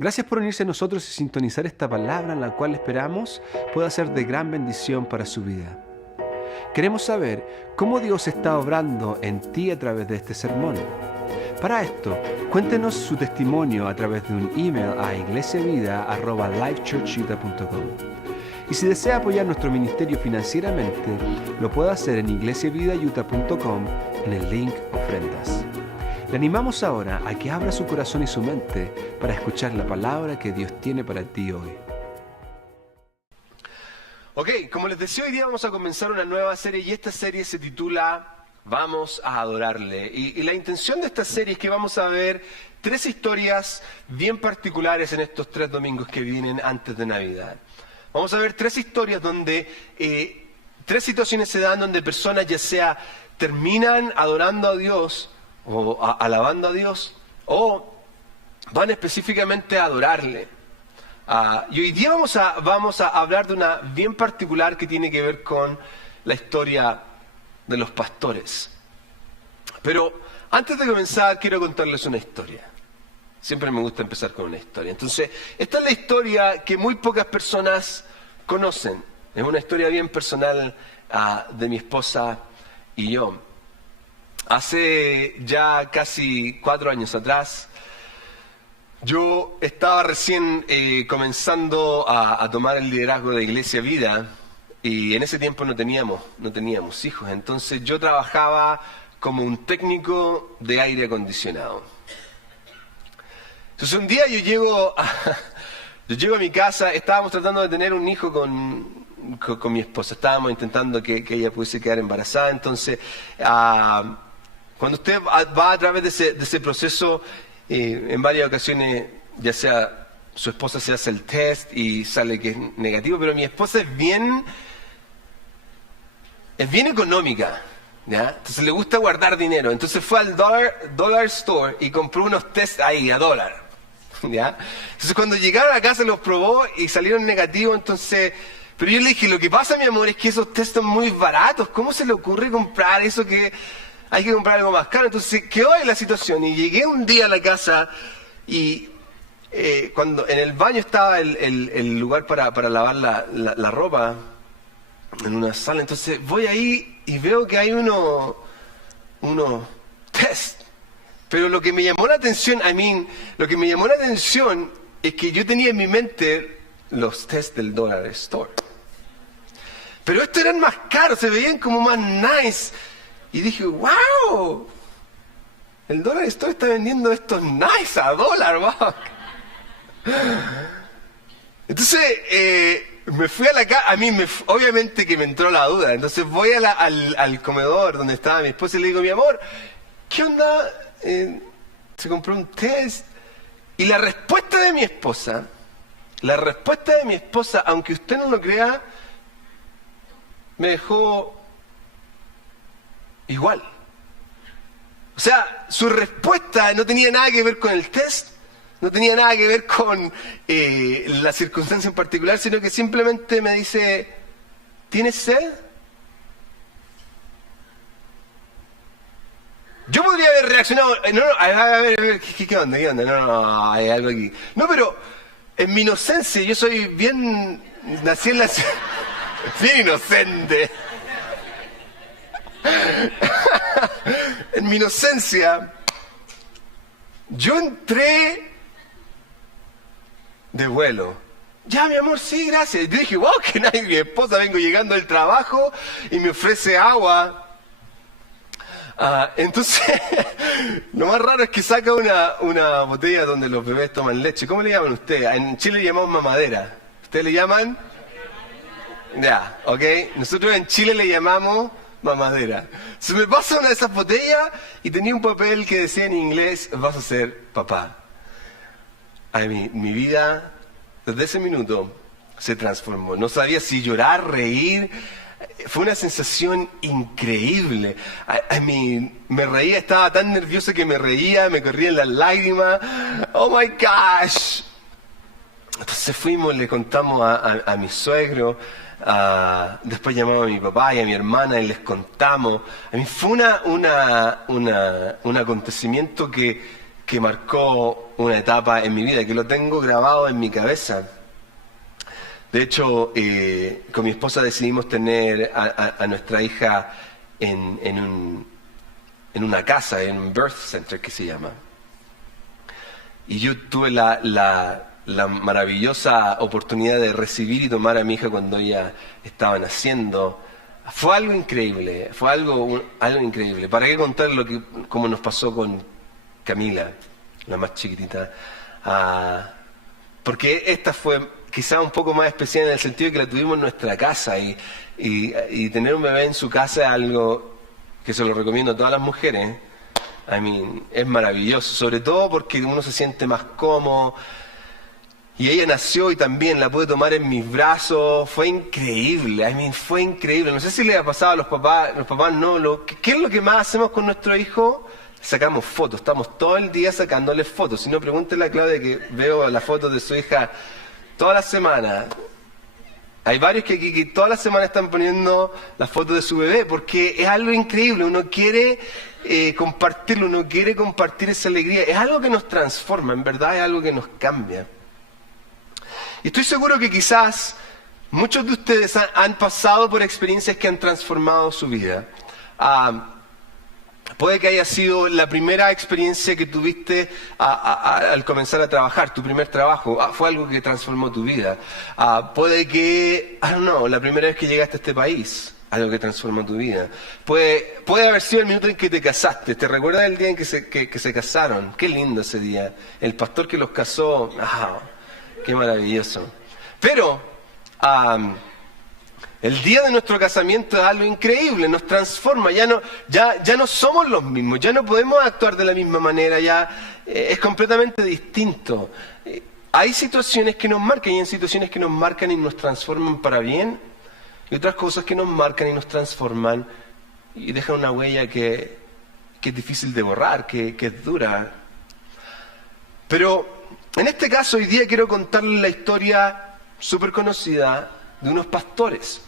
Gracias por unirse a nosotros y sintonizar esta palabra en la cual esperamos pueda ser de gran bendición para su vida. Queremos saber cómo Dios está obrando en ti a través de este sermón. Para esto, cuéntenos su testimonio a través de un email a iglesiavida@lifechurchutah.com. Y si desea apoyar nuestro ministerio financieramente, lo puede hacer en iglesiavidautah.com en el link Ofrendas. Le animamos ahora a que abra su corazón y su mente para escuchar la palabra que Dios tiene para ti hoy. Ok, como les decía, hoy día vamos a comenzar una nueva serie y esta serie se titula Vamos a adorarle. Y la intención de esta serie es que vamos a ver 3 historias bien particulares en estos 3 domingos que vienen antes de Navidad. Vamos a ver 3 historias donde 3 situaciones se dan donde personas ya sea terminan adorando a Dios o alabando a Dios o van específicamente a adorarle. Y hoy día vamos a hablar de una bien particular que tiene que ver con la historia de los pastores. Pero antes de comenzar quiero contarles una historia. Siempre me gusta empezar con una historia. Entonces, esta es la historia que muy pocas personas conocen. Es una historia bien personal de mi esposa y yo. Hace ya casi 4 años atrás, yo estaba recién comenzando a tomar el liderazgo de Iglesia Vida y en ese tiempo no teníamos hijos. Entonces yo trabajaba como un técnico de aire acondicionado. Entonces un día yo llego a mi casa, estábamos tratando de tener un hijo con mi esposa, estábamos intentando que ella pudiese quedar embarazada. Entonces cuando usted va a través de ese proceso, en varias ocasiones, ya sea su esposa se hace el test y sale que es negativo, pero mi esposa es bien económica, ¿ya? Entonces le gusta guardar dinero. Entonces fue al Dollar Store y compró unos test ahí a $1, ¿ya? Entonces cuando llegaron a casa los probó y salieron negativos. Entonces, pero yo le dije, lo que pasa, mi amor, es que esos test son muy baratos. ¿Cómo se le ocurre comprar eso que hay que comprar algo más caro? Entonces quedó ahí la situación y llegué un día a la casa y cuando en el baño estaba el lugar para lavar la ropa en una sala. Entonces voy ahí y veo que hay unos test. Pero lo que me llamó la atención, es que yo tenía en mi mente los test del Dollar Store. Pero estos eran más caros, se veían como más nice. Y dije, wow, el Dollar Store está vendiendo estos nice a $1, wow. Entonces, me fui a la casa, obviamente que me entró la duda. Entonces voy al comedor donde estaba mi esposa y le digo, mi amor, ¿qué onda? Se compró un test. Y la respuesta de mi esposa, aunque usted no lo crea, me dejó igual. O sea, su respuesta no tenía nada que ver con el test, no tenía nada que ver con la circunstancia en particular, sino que simplemente me dice, ¿tienes sed? Yo podría haber reaccionado, a ver, ¿qué onda? No, hay algo aquí. No, pero en mi inocencia, yo soy nací en la ciudad, bien inocente. En mi inocencia, yo entré de vuelo. Ya, mi amor, sí, gracias. Y yo dije, wow, que nadie, mi esposa, vengo llegando del trabajo y me ofrece agua. Entonces, lo más raro es que saca una botella donde los bebés toman leche. ¿Cómo le llaman ustedes? En Chile le llamamos mamadera. ¿Ustedes le llaman? Ya, ok. Nosotros en Chile le llamamos mamadera. Se me pasa una de esas botellas y tenía un papel que decía en inglés, vas a ser papá. Mi vida, desde ese minuto, se transformó. No sabía si llorar, reír. Fue una sensación increíble. Me reía, estaba tan nervioso que me reía, me corrían las lágrimas. Oh my gosh. Entonces fuimos, le contamos a mi suegro, después llamamos a mi papá y a mi hermana y les contamos. A mí fue un acontecimiento que marcó una etapa en mi vida que lo tengo grabado en mi cabeza. De hecho, con mi esposa decidimos tener a nuestra hija en una casa, en un birth center que se llama. Y yo tuve la maravillosa oportunidad de recibir y tomar a mi hija cuando ella estaba naciendo. Fue algo increíble, fue algo increíble. ¿Para qué contar cómo nos pasó con Camila, la más chiquitita? Porque esta fue quizá un poco más especial en el sentido de que la tuvimos en nuestra casa y tener un bebé en su casa es algo que se lo recomiendo a todas las mujeres. Es maravilloso, sobre todo porque uno se siente más cómodo. Y ella nació y también la pude tomar en mis brazos. Fue increíble, fue increíble. No sé si le ha pasado a los papás no. ¿Qué es lo que más hacemos con nuestro hijo? Sacamos fotos, estamos todo el día sacándole fotos. Si no, pregúntele a Claudia, que veo las fotos de su hija toda la semana. Hay varios que toda la semana están poniendo las fotos de su bebé, porque es algo increíble. Uno quiere compartirlo, uno quiere compartir esa alegría. Es algo que nos transforma, en verdad es algo que nos cambia. Y estoy seguro que quizás muchos de ustedes han pasado por experiencias que han transformado su vida. Puede que haya sido la primera experiencia que tuviste al comenzar a trabajar, tu primer trabajo, fue algo que transformó tu vida. Puede que, la primera vez que llegaste a este país, algo que transformó tu vida. Puede haber sido el minuto en que te casaste. ¿Te recuerdas del día en que se casaron? Qué lindo ese día. El pastor que los casó, qué maravilloso. Pero el día de nuestro casamiento es algo increíble, nos transforma, ya no somos los mismos, ya no podemos actuar de la misma manera, ya es completamente distinto. Hay situaciones que nos marcan, y hay situaciones que nos marcan y nos transforman para bien, y otras cosas que nos marcan y nos transforman y dejan una huella que es difícil de borrar, que es dura. Pero en este caso hoy día quiero contarles la historia súper conocida de unos pastores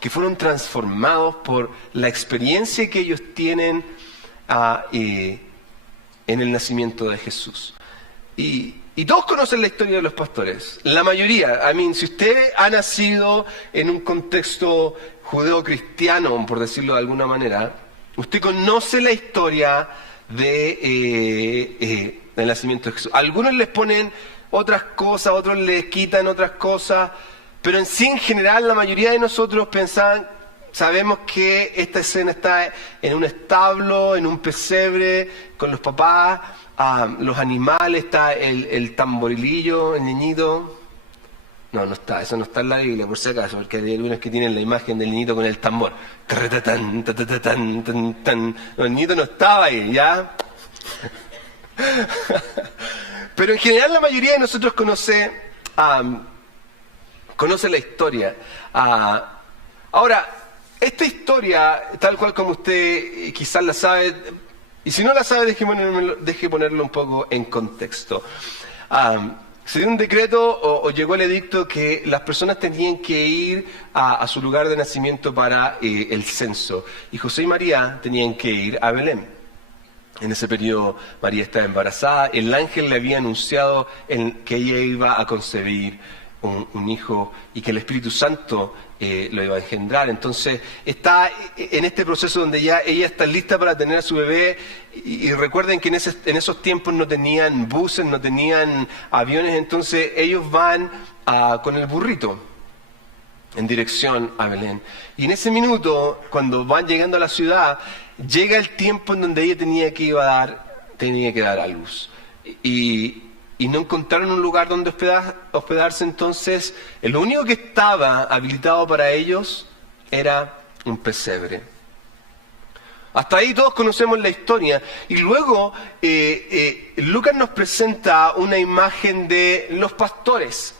que fueron transformados por la experiencia que ellos tienen en el nacimiento de Jesús. Y todos conocen la historia de los pastores, la mayoría. Si usted ha nacido en un contexto judeo-cristiano, por decirlo de alguna manera, usted conoce la historia del nacimiento de Jesús. Algunos les ponen otras cosas, otros les quitan otras cosas, pero en sí, en general, la mayoría de nosotros sabemos que esta escena está en un establo, en un pesebre, con los papás, los animales, está el tamborilillo, el niñito. No está, eso no está en la Biblia, por si acaso, porque hay algunos que tienen la imagen del niñito con el tambor. No, el niñito no estaba ahí, ¿ya? Pero en general la mayoría de nosotros conoce la historia. Ahora, esta historia, tal cual como usted quizás la sabe, y si no la sabe, deje ponerlo un poco en contexto. Se dio un decreto o llegó el edicto que las personas tenían que ir a su lugar de nacimiento para el censo. Y José y María tenían que ir a Belén. En ese periodo María estaba embarazada. El ángel le había anunciado que ella iba a concebir un hijo y que el Espíritu Santo lo iba a engendrar. Entonces está en este proceso donde ya ella está lista para tener a su bebé. Y recuerden que en esos tiempos no tenían buses, no tenían aviones, entonces ellos van con el burrito en dirección a Belén. Y en ese minuto, cuando van llegando a la ciudad, llega el tiempo en donde ella tenía que dar a luz. Y no encontraron un lugar donde hospedarse, entonces lo único que estaba habilitado para ellos era un pesebre. Hasta ahí todos conocemos la historia. Y luego Lucas nos presenta una imagen de los pastores.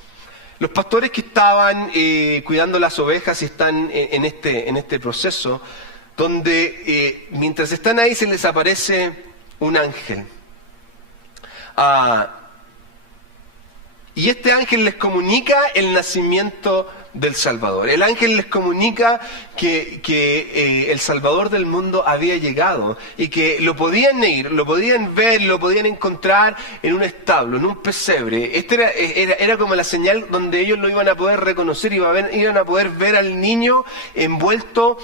Los pastores que estaban cuidando las ovejas y están en este proceso, donde mientras están ahí se les aparece un ángel. Y este ángel les comunica el nacimiento del Salvador. El ángel les comunica que el Salvador del mundo había llegado y que lo podían ver, lo podían encontrar en un establo, en un pesebre. Era como la señal donde ellos lo iban a poder reconocer, iban a poder ver al niño envuelto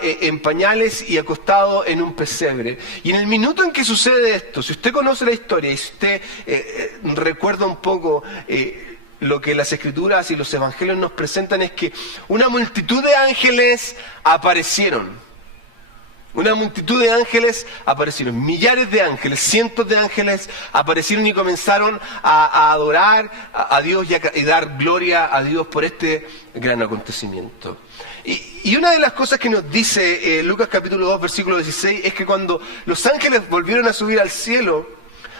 en pañales y acostado en un pesebre. Y en el minuto en que sucede esto, si usted conoce la historia y si usted recuerda un poco lo que las Escrituras y los Evangelios nos presentan, es que una multitud de ángeles aparecieron. Una multitud de ángeles aparecieron, millares de ángeles, cientos de ángeles aparecieron y comenzaron a adorar a Dios y dar gloria a Dios por este gran acontecimiento. Y una de las cosas que nos dice Lucas capítulo 2, versículo 16, es que cuando los ángeles volvieron a subir al cielo,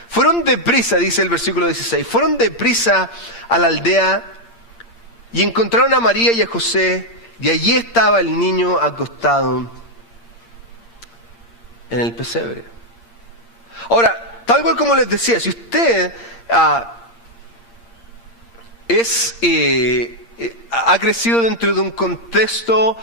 fueron deprisa, dice el versículo 16, fueron deprisa a la aldea y encontraron a María y a José, y allí estaba el niño acostado en el pesebre. Ahora, tal cual como les decía, si usted ha crecido dentro de un contexto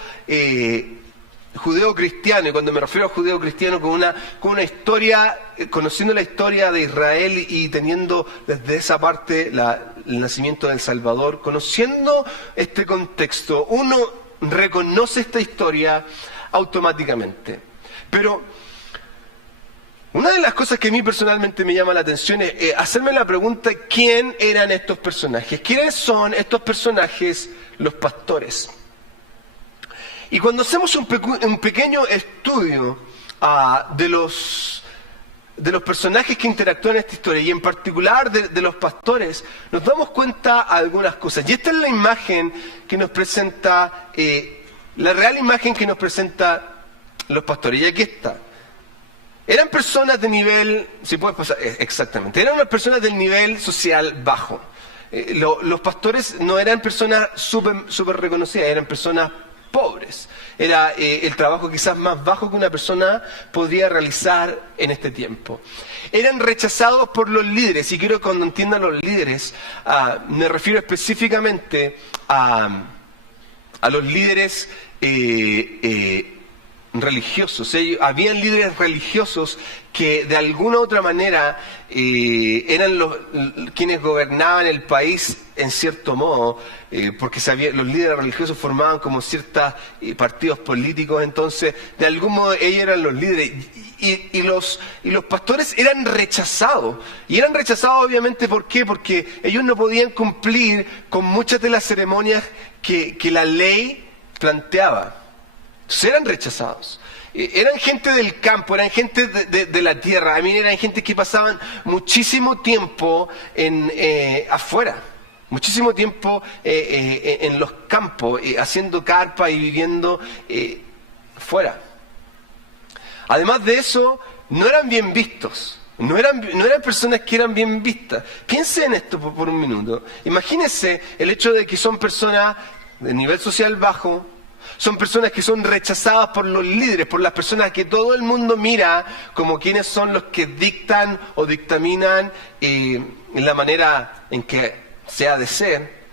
judeo-cristiano, y cuando me refiero a judeo-cristiano, con una historia, conociendo la historia de Israel y teniendo desde esa parte el nacimiento del Salvador, conociendo este contexto, uno reconoce esta historia automáticamente. Pero una de las cosas que a mí personalmente me llama la atención es hacerme la pregunta: ¿quién eran estos personajes? ¿Quiénes son estos personajes? Los pastores. Y cuando hacemos un pequeño estudio de los personajes que interactúan en esta historia, y en particular de los pastores, nos damos cuenta de algunas cosas. Y esta es la imagen que nos presenta, la real imagen que nos presenta los pastores. Y aquí está. Eran personas de nivel, si puedes pasar, exactamente, eran unas personas del nivel social bajo. Los pastores no eran personas súper reconocidas, eran personas pobres. Era el trabajo quizás más bajo que una persona podría realizar en este tiempo. Eran rechazados por los líderes, y quiero que cuando entiendan los líderes, me refiero específicamente a los líderes religiosos. Habían líderes religiosos que de alguna u otra manera eran quienes gobernaban el país en cierto modo, porque los líderes religiosos formaban como ciertos partidos políticos. Entonces de algún modo ellos eran los líderes, y los pastores eran rechazados. Y eran rechazados obviamente, ¿por qué? Porque ellos no podían cumplir con muchas de las ceremonias que la ley planteaba. Entonces eran rechazados. Eran gente del campo, eran gente de la tierra. A mí eran gente que pasaban muchísimo tiempo afuera, muchísimo tiempo en los campos, haciendo carpa y viviendo fuera. Además de eso, no eran bien vistos. No eran personas que eran bien vistas. Piensen en esto por un minuto. Imagínense el hecho de que son personas de nivel social bajo. Son personas que son rechazadas por los líderes, por las personas que todo el mundo mira como quienes son los que dictan o dictaminan en la manera en que se ha de ser.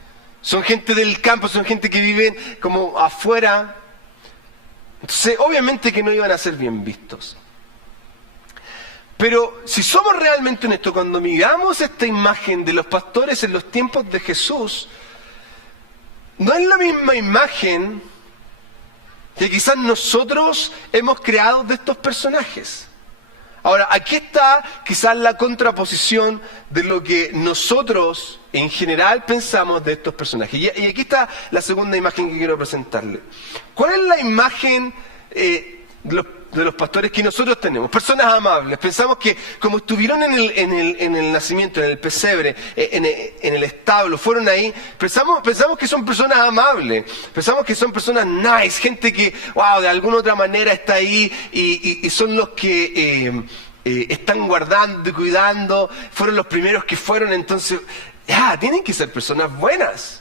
Son gente del campo, son gente que viven como afuera. Entonces, obviamente que no iban a ser bien vistos. Pero si somos realmente honestos, cuando miramos esta imagen de los pastores en los tiempos de Jesús, no es la misma imagen que quizás nosotros hemos creado de estos personajes. Ahora, aquí está quizás la contraposición de lo que nosotros en general pensamos de estos personajes. Y aquí está la segunda imagen que quiero presentarle. ¿Cuál es la imagen de los pastores que nosotros tenemos? Personas amables. Pensamos que como estuvieron en el nacimiento, en el pesebre, en el establo, fueron ahí, pensamos que son personas amables, pensamos que son personas nice, gente que, wow, de alguna otra manera está ahí y son los que están guardando y cuidando, fueron los primeros que fueron, entonces, tienen que ser personas buenas.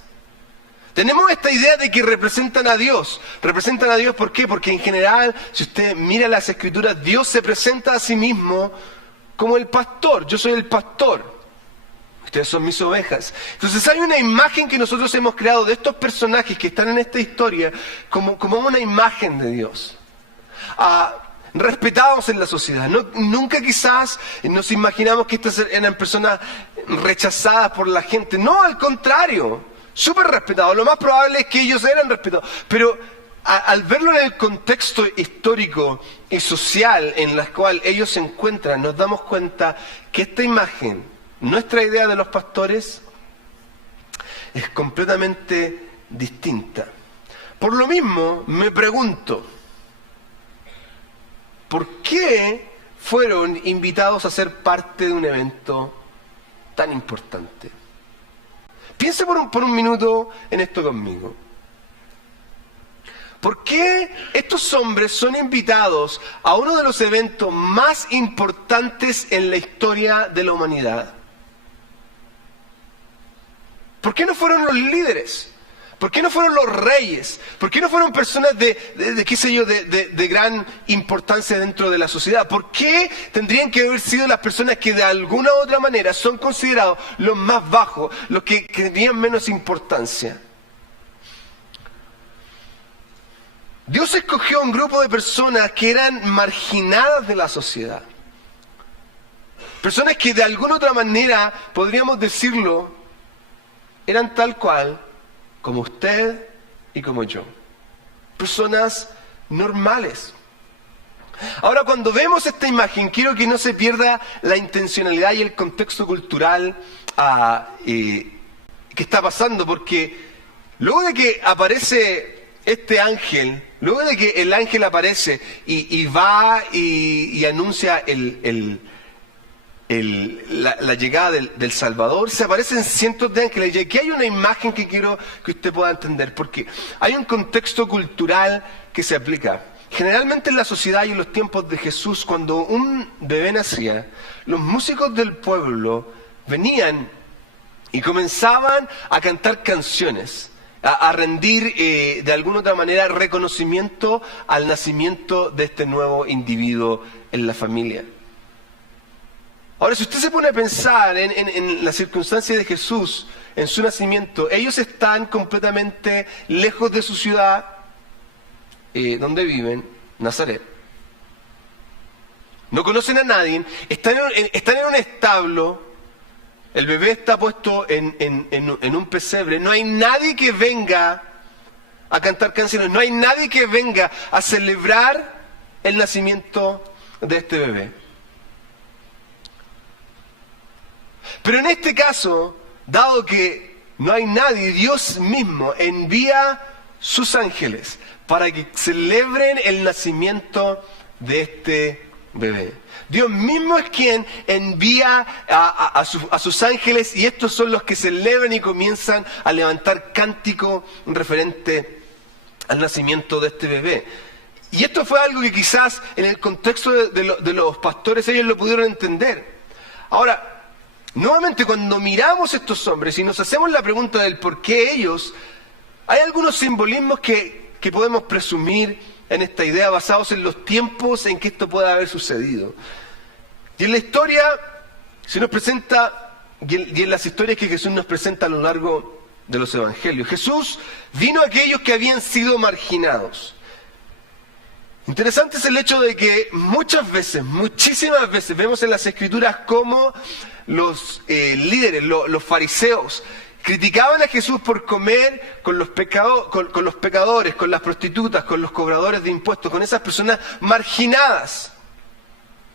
Tenemos esta idea de que representan a Dios. Representan a Dios, ¿por qué? Porque en general, si usted mira las Escrituras, Dios se presenta a sí mismo como el pastor. Yo soy el pastor. Ustedes son mis ovejas. Entonces hay una imagen que nosotros hemos creado de estos personajes que están en esta historia como una imagen de Dios. Respetados en la sociedad. Nunca quizás nos imaginamos que estas eran personas rechazadas por la gente. No, al contrario, súper respetados. Lo más probable es que ellos eran respetados. Pero al verlo en el contexto histórico y social en el cual ellos se encuentran, nos damos cuenta que esta imagen, nuestra idea de los pastores, es completamente distinta. Por lo mismo, me pregunto, ¿por qué fueron invitados a ser parte de un evento tan importante? Piense por un minuto en esto conmigo. ¿Por qué estos hombres son invitados a uno de los eventos más importantes en la historia de la humanidad? ¿Por qué no fueron los líderes? ¿Por qué no fueron los reyes? ¿Por qué no fueron personas de gran importancia dentro de la sociedad? ¿Por qué tendrían que haber sido las personas que de alguna u otra manera son considerados los más bajos, los que tenían menos importancia? Dios escogió un grupo de personas que eran marginadas de la sociedad. Personas que de alguna u otra manera, podríamos decirlo, eran tal cual como usted y como yo. Personas normales. Ahora, cuando vemos esta imagen, quiero que no se pierda la intencionalidad y el contexto cultural que está pasando, porque luego de que aparece este ángel, luego de que el ángel aparece y va y anuncia la llegada del Salvador, se aparecen cientos de ángeles. Y aquí hay una imagen que quiero que usted pueda entender, porque hay un contexto cultural que se aplica. Generalmente en la sociedad y en los tiempos de Jesús, cuando un bebé nacía, los músicos del pueblo venían y comenzaban a cantar canciones, a rendir de alguna otra manera reconocimiento al nacimiento de este nuevo individuo en la familia. Ahora, si usted se pone a pensar en la circunstancia de Jesús, en su nacimiento, ellos están completamente lejos de su ciudad, donde viven, Nazaret. No conocen a nadie, están en un establo, el bebé está puesto en un pesebre, no hay nadie que venga a cantar canciones, no hay nadie que venga a celebrar el nacimiento de este bebé. Pero en este caso, dado que no hay nadie, Dios mismo envía sus ángeles para que celebren el nacimiento de este bebé. Dios mismo es quien envía a sus ángeles, y estos son los que celebran y comienzan a levantar cántico referente al nacimiento de este bebé. Y esto fue algo que quizás en el contexto de los pastores ellos lo pudieron entender. Ahora, nuevamente, cuando miramos estos hombres y nos hacemos la pregunta del por qué ellos, hay algunos simbolismos que podemos presumir en esta idea basados en los tiempos en que esto puede haber sucedido. Y en la historia se nos presenta, y en las historias que Jesús nos presenta a lo largo de los evangelios, Jesús vino a aquellos que habían sido marginados. Interesante es el hecho de que muchas veces, muchísimas veces, vemos en las Escrituras cómo los líderes, los fariseos, criticaban a Jesús por comer con los pecadores, con las prostitutas, con los cobradores de impuestos, con esas personas marginadas.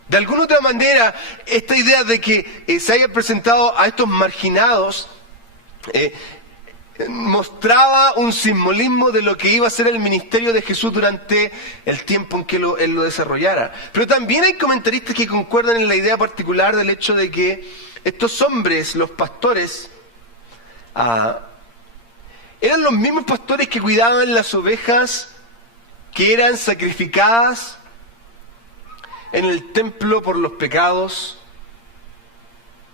De alguna otra manera, esta idea de que se haya presentado a estos marginados mostraba un simbolismo de lo que iba a ser el ministerio de Jesús durante el tiempo en que él lo desarrollara. Pero también hay comentaristas que concuerdan en la idea particular del hecho de que estos hombres, los pastores, eran los mismos pastores que cuidaban las ovejas que eran sacrificadas en el templo por los pecados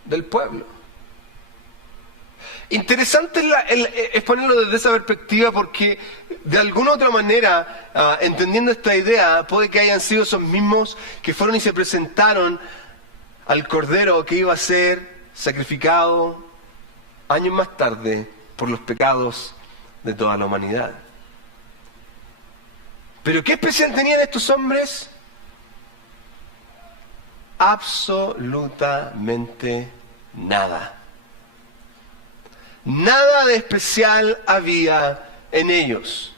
del pueblo. Interesante es ponerlo desde esa perspectiva, porque de alguna otra manera, entendiendo esta idea, puede que hayan sido esos mismos que fueron y se presentaron al Cordero que iba a ser sacrificado años más tarde, por los pecados de toda la humanidad. ¿Pero qué especial tenían estos hombres? Absolutamente nada. Nada de especial había en ellos.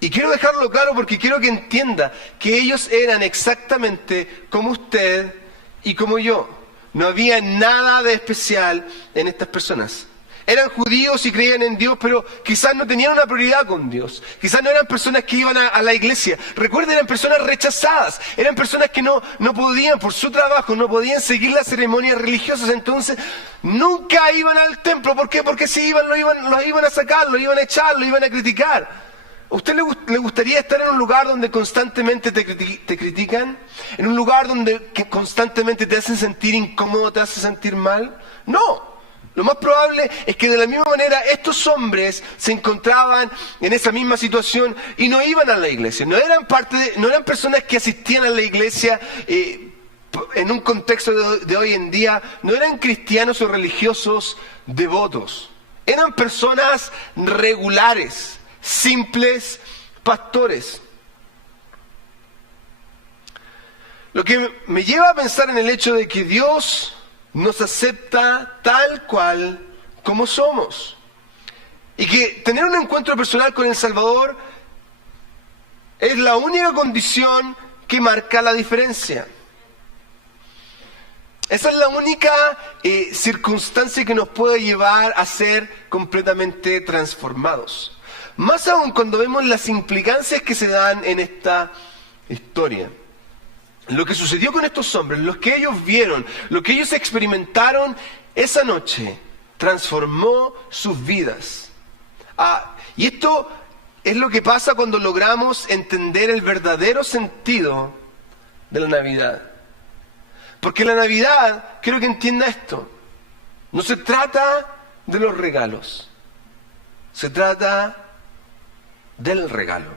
Y quiero dejarlo claro porque quiero que entienda que ellos eran exactamente como usted y como yo. No había nada de especial en estas personas. Eran judíos y creían en Dios, pero quizás no tenían una prioridad con Dios. Quizás no eran personas que iban a la iglesia. Recuerden, eran personas rechazadas. Eran personas que no podían, por su trabajo, no podían seguir las ceremonias religiosas. Entonces, nunca iban al templo. ¿Por qué? Porque si iban, los iban a sacar, los iban a echar, los iban a criticar. ¿A usted le gustaría estar en un lugar donde constantemente te critican? ¿En un lugar donde constantemente te hacen sentir incómodo, te hacen sentir mal? No. Lo más probable es que de la misma manera estos hombres se encontraban en esa misma situación y no iban a la iglesia. No eran personas que asistían a la iglesia en un contexto de hoy en día. No eran cristianos o religiosos devotos. Eran personas regulares, simples pastores. Lo que me lleva a pensar en el hecho de que Dios nos acepta tal cual como somos. Y que tener un encuentro personal con el Salvador es la única condición que marca la diferencia. Esa es la única circunstancia que nos puede llevar a ser completamente transformados. Más aún cuando vemos las implicancias que se dan en esta historia. Lo que sucedió con estos hombres, lo que ellos vieron, lo que ellos experimentaron esa noche, transformó sus vidas. Y esto es lo que pasa cuando logramos entender el verdadero sentido de la Navidad. Porque la Navidad, quiero que entienda esto, no se trata de los regalos, se trata del regalo,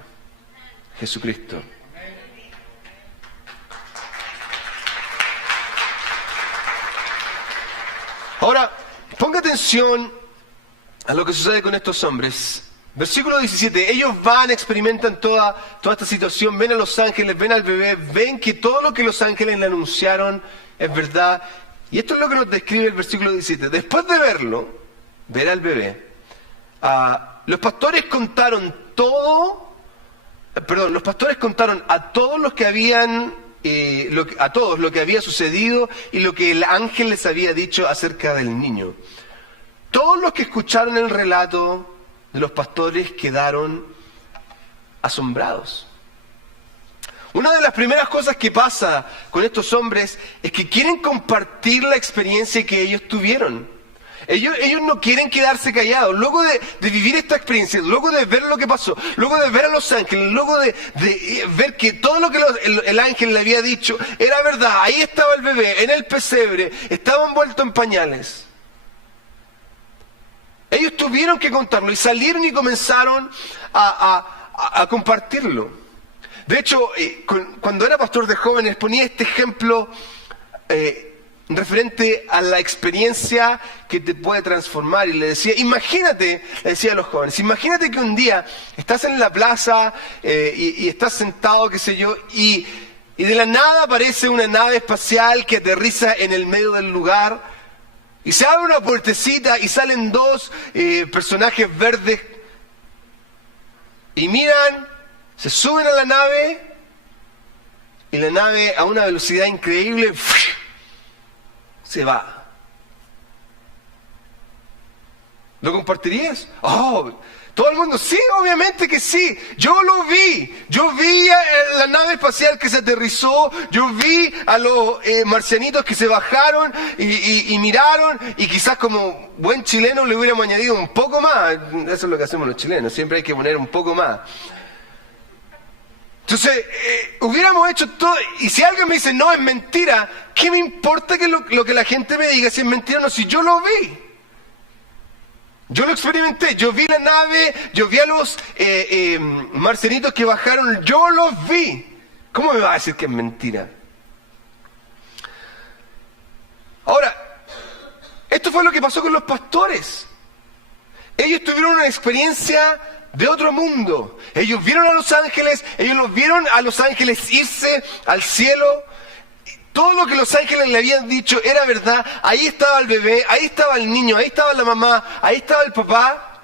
Jesucristo. Ahora, ponga atención a lo que sucede con estos hombres. Versículo 17, ellos van, experimentan toda esta situación, ven a los ángeles, ven al bebé, ven que todo lo que los ángeles le anunciaron es verdad. Y esto es lo que nos describe el versículo 17. Después de verlo, ver al bebé, los pastores contaron a todos los que habían... a todos lo que había sucedido y lo que el ángel les había dicho acerca del niño. Todos los que escucharon el relato de los pastores quedaron asombrados. Una de las primeras cosas que pasa con estos hombres es que quieren compartir la experiencia que ellos tuvieron. Ellos no quieren quedarse callados. Luego de vivir esta experiencia, luego de ver lo que pasó, luego de ver a los ángeles, luego de ver que todo lo que el ángel le había dicho era verdad, ahí estaba el bebé, en el pesebre, estaba envuelto en pañales. Ellos tuvieron que contarlo y salieron y comenzaron a compartirlo. De hecho, cuando era pastor de jóvenes ponía este ejemplo referente a la experiencia que te puede transformar, y le decía, le decía a los jóvenes, imagínate que un día estás en la plaza y estás sentado, qué sé yo, y de la nada aparece una nave espacial que aterriza en el medio del lugar, y se abre una puertecita y salen dos personajes verdes, y miran, se suben a la nave, y la nave a una velocidad increíble se va. ¿Lo compartirías? Todo el mundo, sí, obviamente que sí. Yo lo vi. Yo vi a la nave espacial que se aterrizó. Yo vi a los marcianitos que se bajaron y miraron. Y quizás como buen chileno le hubiéramos añadido un poco más. Eso es lo que hacemos los chilenos. Siempre hay que poner un poco más. Entonces, hubiéramos hecho todo, y si alguien me dice, no, es mentira, ¿qué me importa que lo que la gente me diga si es mentira o no? Si yo lo vi, yo lo experimenté, yo vi la nave, yo vi a los marcianitos que bajaron, yo los vi. ¿Cómo me va a decir que es mentira? Ahora, Esto fue lo que pasó con los pastores. Ellos tuvieron una experiencia de otro mundo. Ellos vieron a los ángeles, ellos los vieron a los ángeles irse al cielo. Todo lo que los ángeles le habían dicho era verdad. Ahí estaba el bebé, ahí estaba el niño, ahí estaba la mamá, ahí estaba el papá.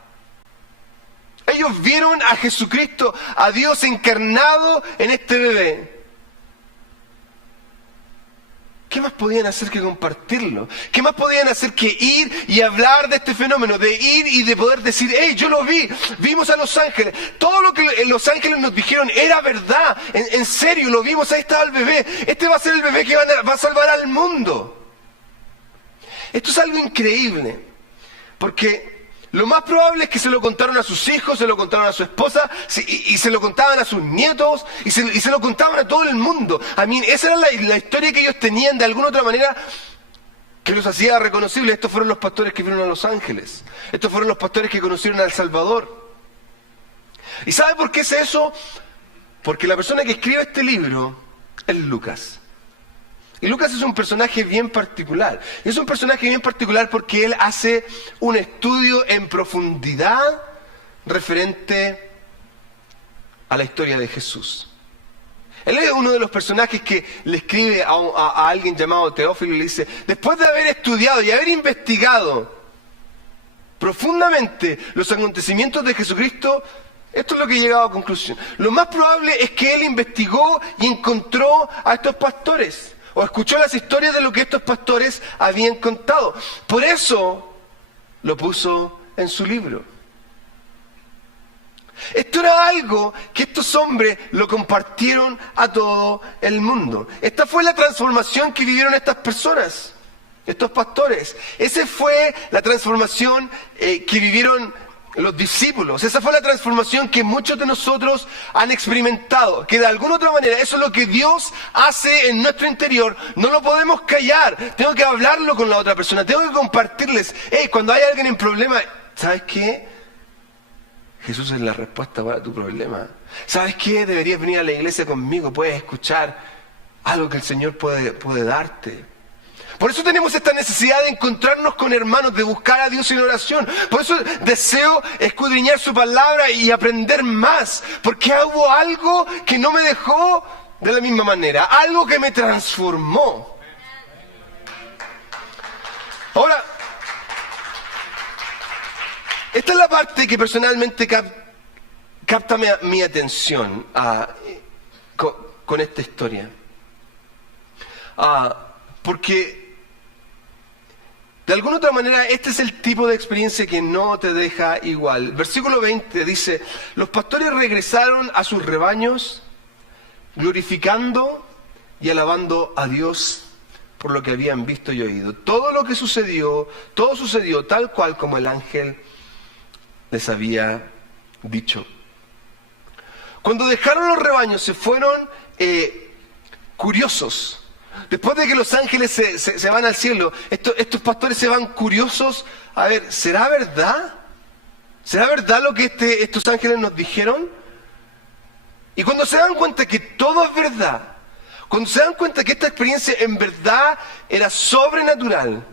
Ellos vieron a Jesucristo, a Dios encarnado en este bebé. ¿Qué más podían hacer que compartirlo? ¿Qué más podían hacer que ir y hablar de este fenómeno? De ir y de poder decir, hey, yo lo vi, vimos a los ángeles. Todo lo que los ángeles nos dijeron era verdad. En serio, lo vimos, ahí estaba el bebé. Este va a ser el bebé que va a salvar al mundo. Esto es algo increíble. Porque lo más probable es que se lo contaron a sus hijos, se lo contaron a su esposa, y se lo contaban a sus nietos, y se lo contaban a todo el mundo. Esa era la historia que ellos tenían de alguna otra manera que los hacía reconocibles. Estos fueron los pastores que vieron a los ángeles. Estos fueron los pastores que conocieron al Salvador. ¿Y sabe por qué es eso? Porque la persona que escribe este libro es Lucas. Y Lucas es un personaje bien particular. Es un personaje bien particular porque él hace un estudio en profundidad referente a la historia de Jesús. Él es uno de los personajes que le escribe a alguien llamado Teófilo y le dice, después de haber estudiado y haber investigado profundamente los acontecimientos de Jesucristo, esto es lo que he llegado a conclusión. Lo más probable es que él investigó y encontró a estos pastores. O escuchó las historias de lo que estos pastores habían contado. Por eso lo puso en su libro. Esto era algo que estos hombres lo compartieron a todo el mundo. Esta fue la transformación que vivieron estas personas, estos pastores. Esa fue la transformación que vivieron los discípulos. Esa fue la transformación que muchos de nosotros han experimentado, que de alguna otra manera eso es lo que Dios hace en nuestro interior. No lo podemos callar, tengo que hablarlo con la otra persona, tengo que compartirles. Cuando hay alguien en problema, ¿sabes qué? Jesús es la respuesta para tu problema. ¿Sabes qué? Deberías venir a la iglesia conmigo, puedes escuchar algo que el Señor puede darte. Por eso tenemos esta necesidad de encontrarnos con hermanos, de buscar a Dios en oración. Por eso deseo escudriñar su palabra y aprender más. Porque hubo algo que no me dejó de la misma manera. Algo que me transformó. Ahora, esta es la parte que personalmente capta mi atención con esta historia. Porque de alguna otra manera, este es el tipo de experiencia que no te deja igual. Versículo 20 dice, los pastores regresaron a sus rebaños, glorificando y alabando a Dios por lo que habían visto y oído. Todo sucedió tal cual como el ángel les había dicho. Cuando dejaron los rebaños, se fueron curiosos. Después de que los ángeles se van al cielo, estos pastores se van curiosos. A ver, ¿será verdad? ¿Será verdad lo que estos ángeles nos dijeron? Y cuando se dan cuenta que todo es verdad, cuando se dan cuenta que esta experiencia en verdad era sobrenatural,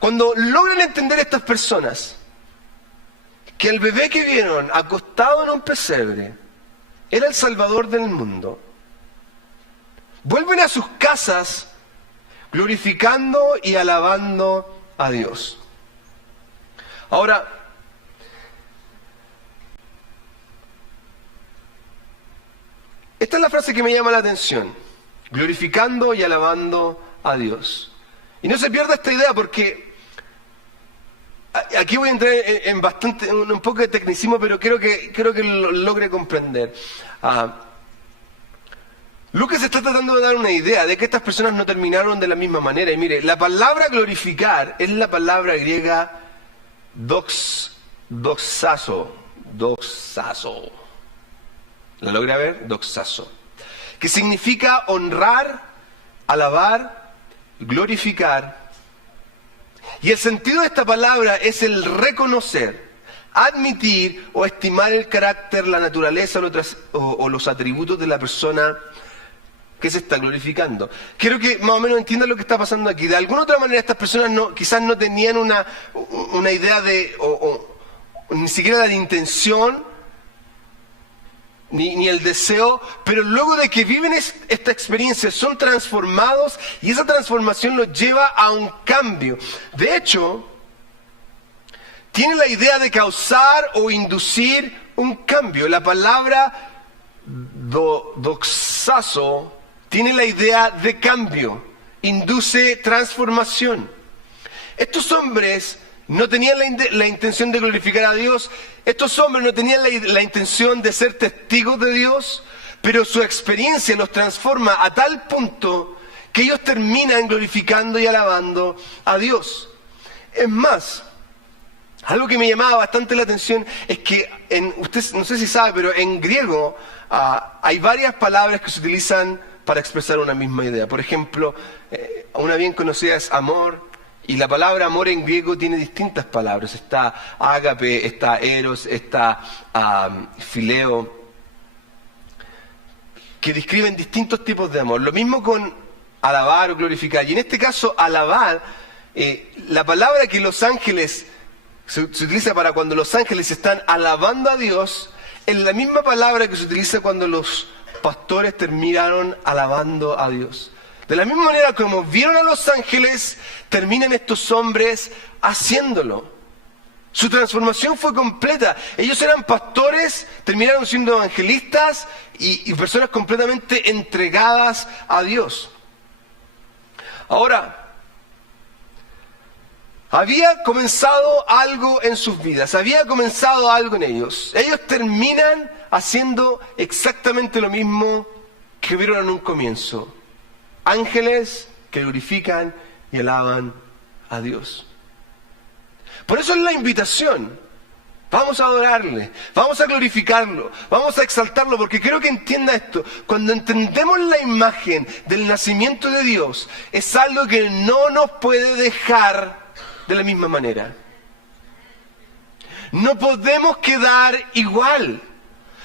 cuando logran entender estas personas que el bebé que vieron acostado en un pesebre era el Salvador del mundo, vuelven a sus casas glorificando y alabando a Dios. Ahora, esta es la frase que me llama la atención. Glorificando y alabando a Dios. Y no se pierda esta idea porque aquí voy a entrar en un poco de tecnicismo, pero creo que lo logre comprender. Lucas está tratando de dar una idea de que estas personas no terminaron de la misma manera. Y mire, la palabra glorificar es la palabra griega doxazo. ¿La logra ver? Doxazo. Que significa honrar, alabar, glorificar. Y el sentido de esta palabra es el reconocer, admitir o estimar el carácter, la naturaleza o los atributos de la persona ¿Qué se está glorificando? Quiero que más o menos entiendan lo que está pasando aquí. De alguna otra manera estas personas quizás no tenían una idea o ni siquiera la intención, ni el deseo, pero luego de que viven esta experiencia son transformados y esa transformación los lleva a un cambio. De hecho, tienen la idea de causar o inducir un cambio. La palabra doxazo tiene la idea de cambio, induce transformación. Estos hombres no tenían la intención de glorificar a Dios, estos hombres no tenían la intención de ser testigos de Dios, pero su experiencia los transforma a tal punto que ellos terminan glorificando y alabando a Dios. Es más, algo que me llamaba bastante la atención es que, usted no sé si sabe, pero en griego hay varias palabras que se utilizan para expresar una misma idea. Por ejemplo, una bien conocida es amor, y la palabra amor en griego tiene distintas palabras. Está ágape, está eros, está fileo, que describen distintos tipos de amor. Lo mismo con alabar o glorificar. Y en este caso, alabar, la palabra que los ángeles se utiliza para cuando los ángeles están alabando a Dios, es la misma palabra que se utiliza cuando los pastores terminaron alabando a Dios. De la misma manera como vieron a los ángeles, terminan estos hombres haciéndolo. Su transformación fue completa. Ellos eran pastores, terminaron siendo evangelistas y personas completamente entregadas a Dios. Ahora, había comenzado algo en sus vidas, había comenzado algo en ellos. Ellos terminan haciendo exactamente lo mismo que vieron en un comienzo. Ángeles que glorifican y alaban a Dios. Por eso es la invitación. Vamos a adorarle, vamos a glorificarlo, vamos a exaltarlo, porque quiero que entienda esto. Cuando entendemos la imagen del nacimiento de Dios, es algo que no nos puede dejar de la misma manera. No podemos quedar igual.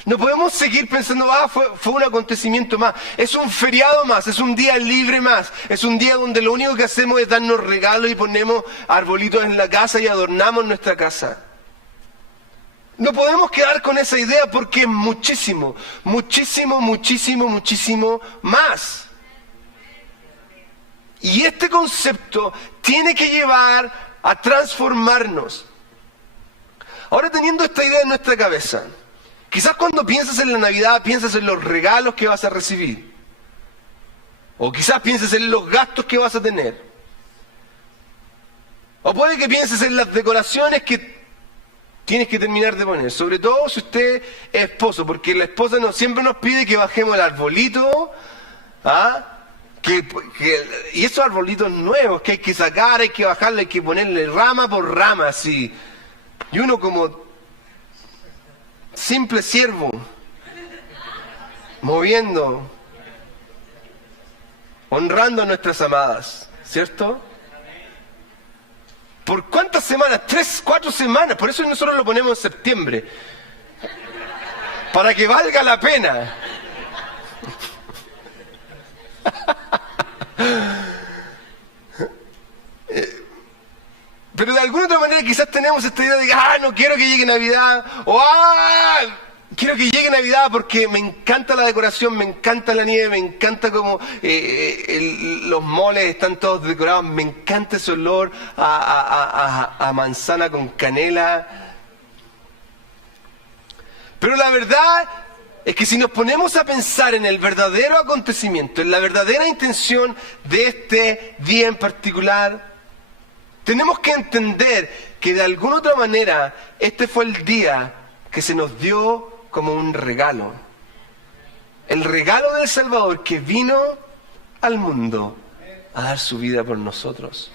No podemos seguir pensando, fue un acontecimiento más, es un feriado más, es un día libre más, es un día donde lo único que hacemos es darnos regalos y ponemos arbolitos en la casa y adornamos nuestra casa. No podemos quedar con esa idea porque es muchísimo, muchísimo, muchísimo, muchísimo más. Y este concepto tiene que llevar a transformarnos. Ahora, teniendo esta idea en nuestra cabeza, quizás cuando piensas en la Navidad, piensas en los regalos que vas a recibir. O quizás pienses en los gastos que vas a tener. O puede que pienses en las decoraciones que tienes que terminar de poner. Sobre todo si usted es esposo, porque la esposa siempre nos pide que bajemos el arbolito. Y esos arbolitos nuevos que hay que sacar, hay que bajarle, hay que ponerle rama por rama, así. Y uno como simple siervo, moviendo, honrando a nuestras amadas, ¿cierto? ¿Por cuántas semanas? 3, 4 semanas. Por eso nosotros lo ponemos en septiembre, para que valga la pena. Pero de alguna otra manera quizás tenemos esta idea de no quiero que llegue Navidad, o quiero que llegue Navidad porque me encanta la decoración, me encanta la nieve, me encanta como los moles están todos decorados, me encanta ese olor a manzana con canela. Pero la verdad es que si nos ponemos a pensar en el verdadero acontecimiento, en la verdadera intención de este día en particular, tenemos que entender que de alguna otra manera este fue el día que se nos dio como un regalo. El regalo del Salvador que vino al mundo a dar su vida por nosotros.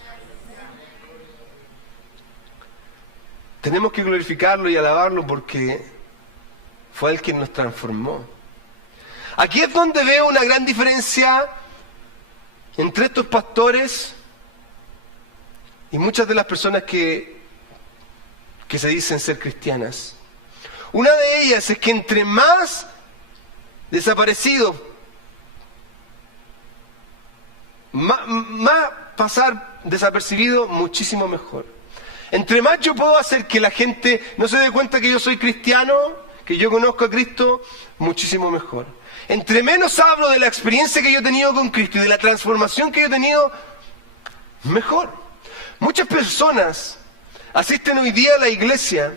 Tenemos que glorificarlo y alabarlo porque fue el quien nos transformó. Aquí es donde veo una gran diferencia entre estos pastores y muchas de las personas que se dicen ser cristianas. Una de ellas es que entre más desaparecidos más pasar desapercibido, muchísimo mejor. Entre más yo puedo hacer que la gente no se dé cuenta que yo soy cristiano, que yo conozco a Cristo, muchísimo mejor. Entre menos hablo de la experiencia que yo he tenido con Cristo y de la transformación que yo he tenido, mejor. Muchas personas asisten hoy día a la iglesia,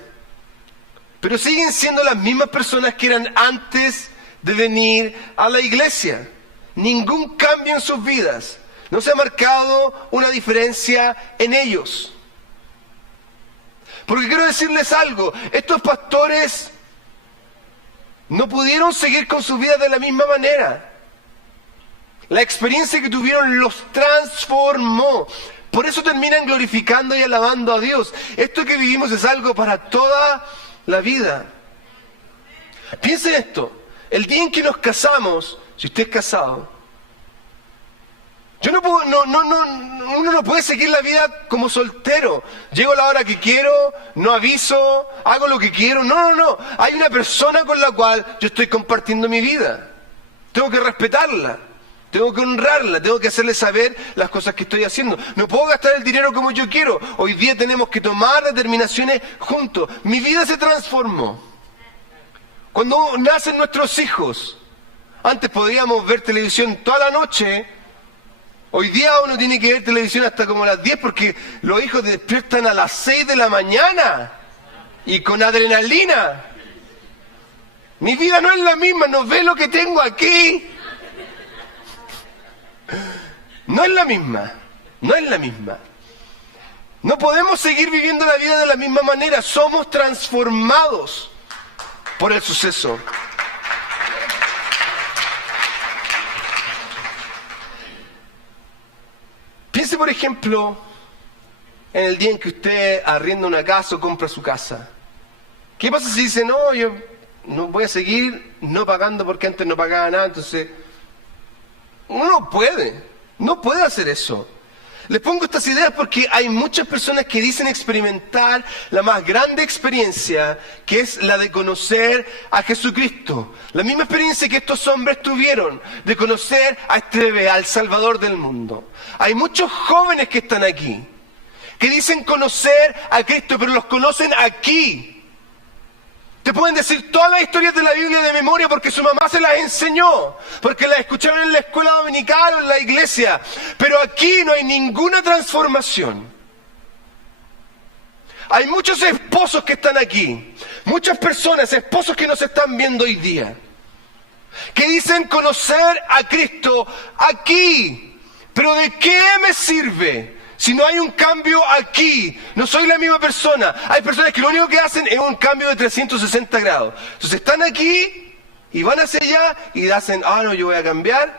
pero siguen siendo las mismas personas que eran antes de venir a la iglesia. Ningún cambio en sus vidas. No se ha marcado una diferencia en ellos. Porque quiero decirles algo, estos pastores no pudieron seguir con sus vidas de la misma manera. La experiencia que tuvieron los transformó. Por eso terminan glorificando y alabando a Dios. Esto que vivimos es algo para toda la vida. Piensen esto, el día en que nos casamos, si usted es casado, yo no puedo, uno no puede seguir la vida como soltero. Llego a la hora que quiero, no aviso, hago lo que quiero. No. Hay una persona con la cual yo estoy compartiendo mi vida. Tengo que respetarla, tengo que honrarla, tengo que hacerle saber las cosas que estoy haciendo. No puedo gastar el dinero como yo quiero. Hoy día tenemos que tomar determinaciones juntos. Mi vida se transformó. Cuando nacen nuestros hijos, antes podíamos ver televisión toda la noche. Hoy día uno tiene que ver televisión hasta como las 10 porque los hijos despiertan a las 6 de la mañana y con adrenalina. Mi vida no es la misma, no ve lo que tengo aquí. No es la misma. No podemos seguir viviendo la vida de la misma manera, somos transformados por el suceso. Piense, por ejemplo, en el día en que usted arrienda una casa o compra su casa. ¿Qué pasa si dice, no, yo no voy a seguir no pagando porque antes no pagaba nada? Entonces, uno no puede hacer eso. Les pongo estas ideas porque hay muchas personas que dicen experimentar la más grande experiencia, que es la de conocer a Jesucristo. La misma experiencia que estos hombres tuvieron, de conocer a este bebé, al Salvador del mundo. Hay muchos jóvenes que están aquí, que dicen conocer a Cristo, pero los conocen aquí. Te pueden decir todas las historias de la Biblia de memoria porque su mamá se las enseñó, porque las escucharon en la escuela dominical o en la iglesia. Pero aquí no hay ninguna transformación. Hay muchos esposos que están aquí, muchas personas, esposos que nos están viendo hoy día, que dicen conocer a Cristo aquí. Pero ¿de qué me sirve? Si no hay un cambio aquí, no soy la misma persona. Hay personas que lo único que hacen es un cambio de 360 grados. Entonces están aquí y van hacia allá y hacen, no, yo voy a cambiar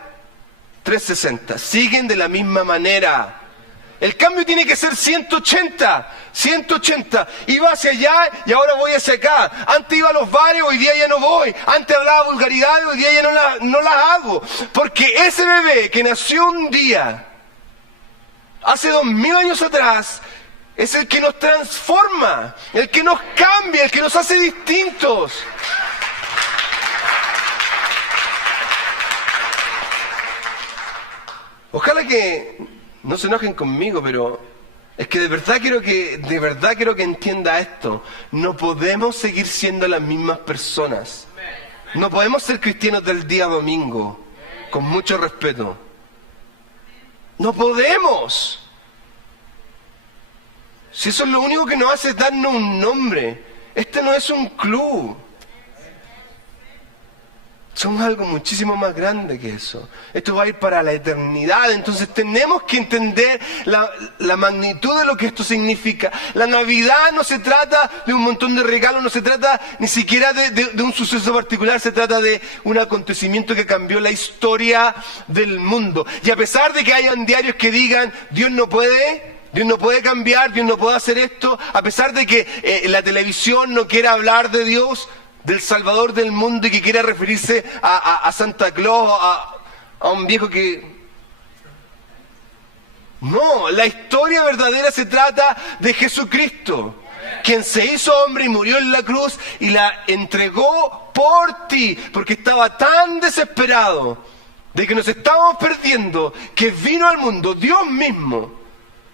360. Siguen de la misma manera. El cambio tiene que ser 180. Iba hacia allá y ahora voy hacia acá. Antes iba a los bares, hoy día ya no voy. Antes hablaba vulgaridades, hoy día ya no las hago. Porque ese bebé que nació un día, hace 2000 años atrás, es el que nos transforma, el que nos cambia, el que nos hace distintos. Ojalá que no se enojen conmigo, pero es que de verdad quiero que entienda esto. No podemos seguir siendo las mismas personas. No podemos ser cristianos del día domingo, con mucho respeto. No podemos. Si eso es lo único que nos hace es darnos un nombre. Este no es un club. Somos algo muchísimo más grande que eso. Esto va a ir para la eternidad. Entonces tenemos que entender la magnitud de lo que esto significa. La Navidad no se trata de un montón de regalos, no se trata ni siquiera de un suceso particular, se trata de un acontecimiento que cambió la historia del mundo. Y a pesar de que hayan diarios que digan, Dios no puede cambiar, Dios no puede hacer esto, a pesar de que la televisión no quiera hablar de Dios, del Salvador del mundo, y que quiera referirse a Santa Claus, a un viejo que... No, la historia verdadera se trata de Jesucristo, quien se hizo hombre y murió en la cruz y la entregó por ti, porque estaba tan desesperado de que nos estábamos perdiendo, que vino al mundo, Dios mismo,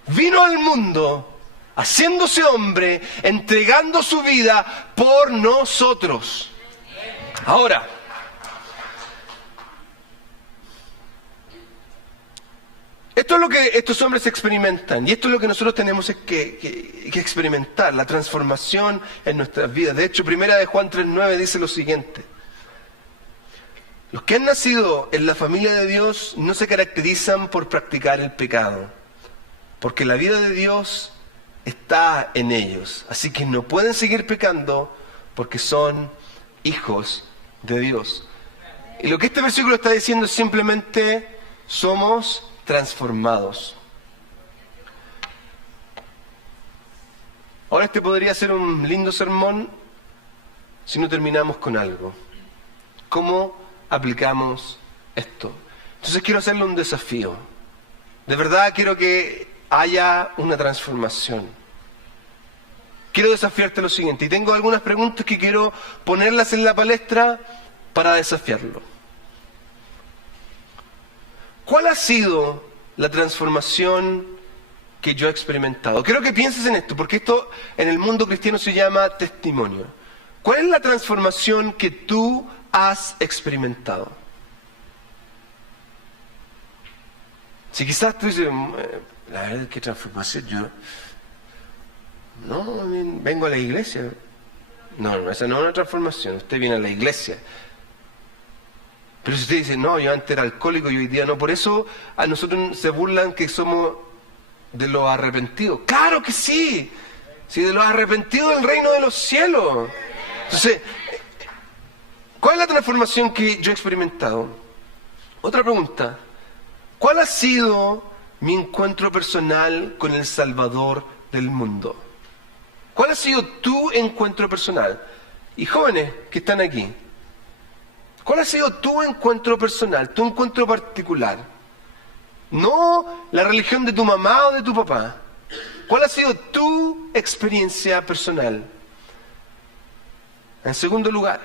vino al mundo, haciéndose hombre, entregando su vida por nosotros. Ahora, esto es lo que estos hombres experimentan, y esto es lo que nosotros tenemos que experimentar, la transformación en nuestras vidas. De hecho, 1 Juan 3:9 dice lo siguiente: los que han nacido en la familia de Dios no se caracterizan por practicar el pecado, porque la vida de Dios está en ellos. Así que no pueden seguir pecando porque son hijos de Dios. Y lo que este versículo está diciendo es simplemente: somos transformados. Ahora este podría ser un lindo sermón si no terminamos con algo. ¿Cómo aplicamos esto? Entonces quiero hacerle un desafío. De verdad quiero que haya una transformación. Quiero desafiarte lo siguiente, y tengo algunas preguntas que quiero ponerlas en la palestra para desafiarlo. ¿Cuál ha sido la transformación que yo he experimentado? Quiero que pienses en esto, porque esto en el mundo cristiano se llama testimonio. ¿Cuál es la transformación que tú has experimentado? Si quizás tú dices, la verdad es que transformación yo... No, vengo a la iglesia. No, esa no es una transformación, usted viene a la iglesia. Pero si usted dice, no, yo antes era alcohólico y hoy día no, por eso a nosotros se burlan que somos de los arrepentidos. ¡Claro que sí! Sí, de los arrepentidos del reino de los cielos. Entonces, ¿cuál es la transformación que yo he experimentado? Otra pregunta. ¿Cuál ha sido mi encuentro personal con el Salvador del mundo? ¿Cuál ha sido tu encuentro personal? Y jóvenes que están aquí, ¿cuál ha sido tu encuentro personal, tu encuentro particular? No la religión de tu mamá o de tu papá. ¿Cuál ha sido tu experiencia personal? En segundo lugar,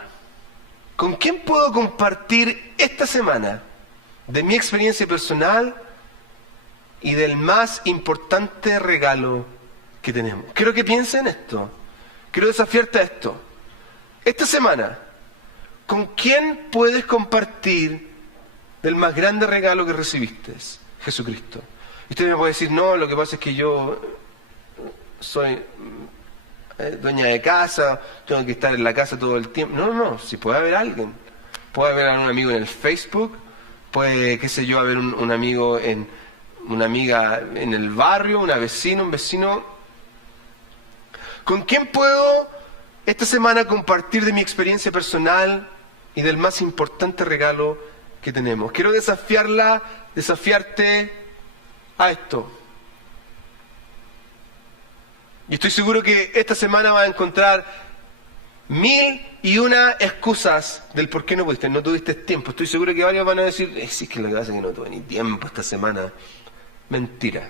¿con quién puedo compartir esta semana de mi experiencia personal y del más importante regalo que tenemos? Quiero que piensen en esto. Quiero desafiarte a esto. Esta semana, ¿con quién puedes compartir del más grande regalo que recibiste? Jesucristo. Y usted me puede decir, no, lo que pasa es que yo soy dueña de casa, tengo que estar en la casa todo el tiempo. No, si puede haber alguien. Puede haber un amigo en el Facebook, puede, qué sé yo, haber un amigo una amiga en el barrio, un vecino. ¿Con quién puedo esta semana compartir de mi experiencia personal y del más importante regalo que tenemos? Quiero desafiarte a esto. Y estoy seguro que esta semana vas a encontrar 1001 excusas del por qué no pudiste, no tuviste tiempo. Estoy seguro que varios van a decir, sí, es que lo que pasa es que no tuve ni tiempo esta semana. Mentira.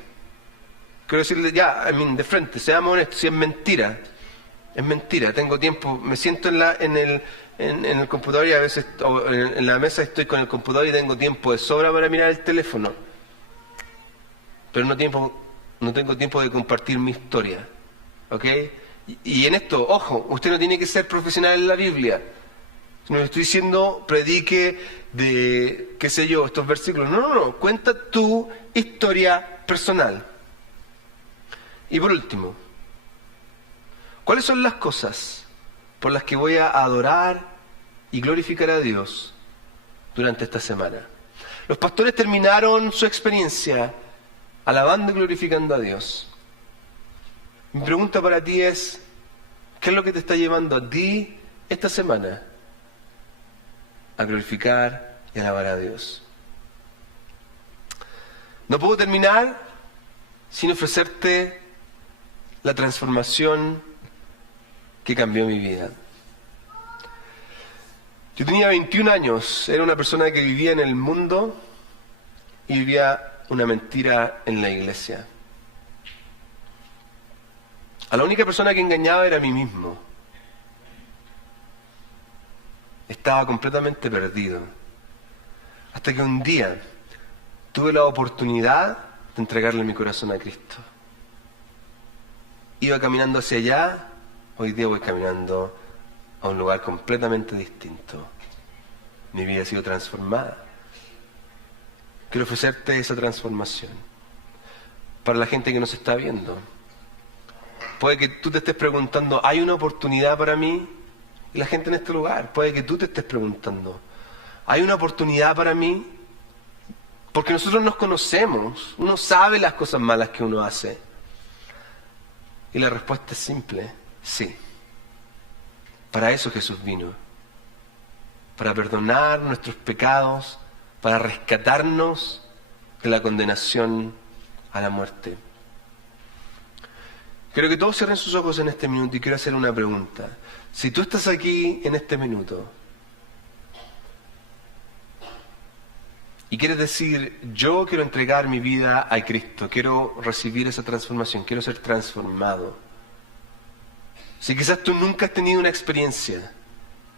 Quiero decirle de frente, seamos honestos, si es mentira. Es mentira, tengo tiempo, me siento en el computador y a veces en la mesa estoy con el computador y tengo tiempo de sobra para mirar el teléfono. Pero no tengo tiempo de compartir mi historia. ¿Ok? Y en esto, ojo, usted no tiene que ser profesional en la Biblia. No le estoy diciendo predique de, qué sé yo, estos versículos. No, cuenta tu historia personal. Y por último, ¿cuáles son las cosas por las que voy a adorar y glorificar a Dios durante esta semana? Los pastores terminaron su experiencia alabando y glorificando a Dios. Mi pregunta para ti es, ¿qué es lo que te está llevando a ti esta semana a glorificar y alabar a Dios? No puedo terminar sin ofrecerte la transformación que cambió mi vida. Yo tenía 21 años, era una persona que vivía en el mundo y vivía una mentira en la iglesia. A la única persona que engañaba era a mí mismo. Estaba completamente perdido. Hasta que un día tuve la oportunidad de entregarle mi corazón a Cristo. Iba caminando hacia allá, hoy día voy caminando a un lugar completamente distinto. Mi vida ha sido transformada. Quiero ofrecerte esa transformación. Para la gente que nos está viendo, puede que tú te estés preguntando, ¿hay una oportunidad para mí? Y la gente en este lugar, puede que tú te estés preguntando, ¿hay una oportunidad para mí? Porque nosotros nos conocemos, uno sabe las cosas malas que uno hace. Y la respuesta es simple, sí. Para eso Jesús vino, para perdonar nuestros pecados, para rescatarnos de la condenación a la muerte. Quiero que todos cierren sus ojos en este minuto y quiero hacer una pregunta. Si tú estás aquí en este minuto y quieres decir, yo quiero entregar mi vida a Cristo, quiero recibir esa transformación, quiero ser transformado. Si quizás tú nunca has tenido una experiencia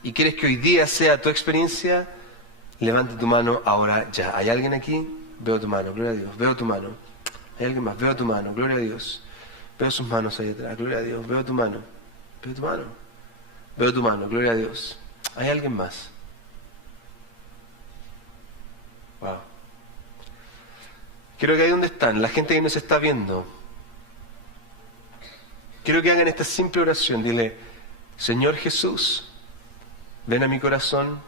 y quieres que hoy día sea tu experiencia, levanta tu mano ahora ya. ¿Hay alguien aquí? Veo tu mano, gloria a Dios. Veo tu mano. ¿Hay alguien más? Veo tu mano, gloria a Dios. Veo sus manos ahí atrás, gloria a Dios. Veo tu mano. Veo tu mano. Veo tu mano, gloria a Dios. ¿Hay alguien más? Wow. Quiero que ahí donde están, la gente que nos está viendo, quiero que hagan esta simple oración. Dile, Señor Jesús, ven a mi corazón,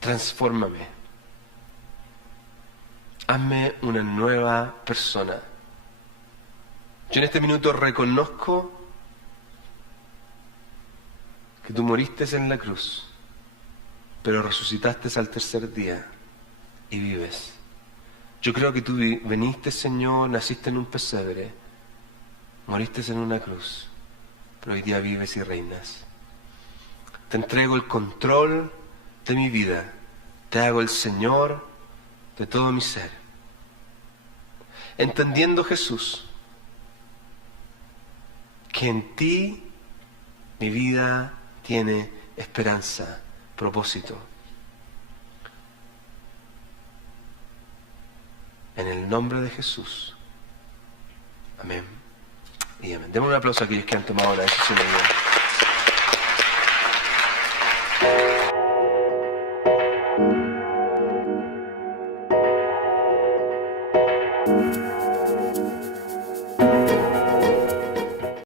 transfórmame. Hazme una nueva persona. Yo en este minuto reconozco que tú moriste en la cruz, pero resucitaste al tercer día y vives. Yo creo que tú veniste, Señor, naciste en un pesebre, moriste en una cruz, pero hoy día vives y reinas. Te entrego el control de mi vida, te hago el Señor de todo mi ser. Entendiendo, Jesús, que en ti mi vida tiene esperanza, propósito. En el nombre de Jesús. Amén. Y amén. Demos un aplauso a aquellos que han tomado la decisión de vida.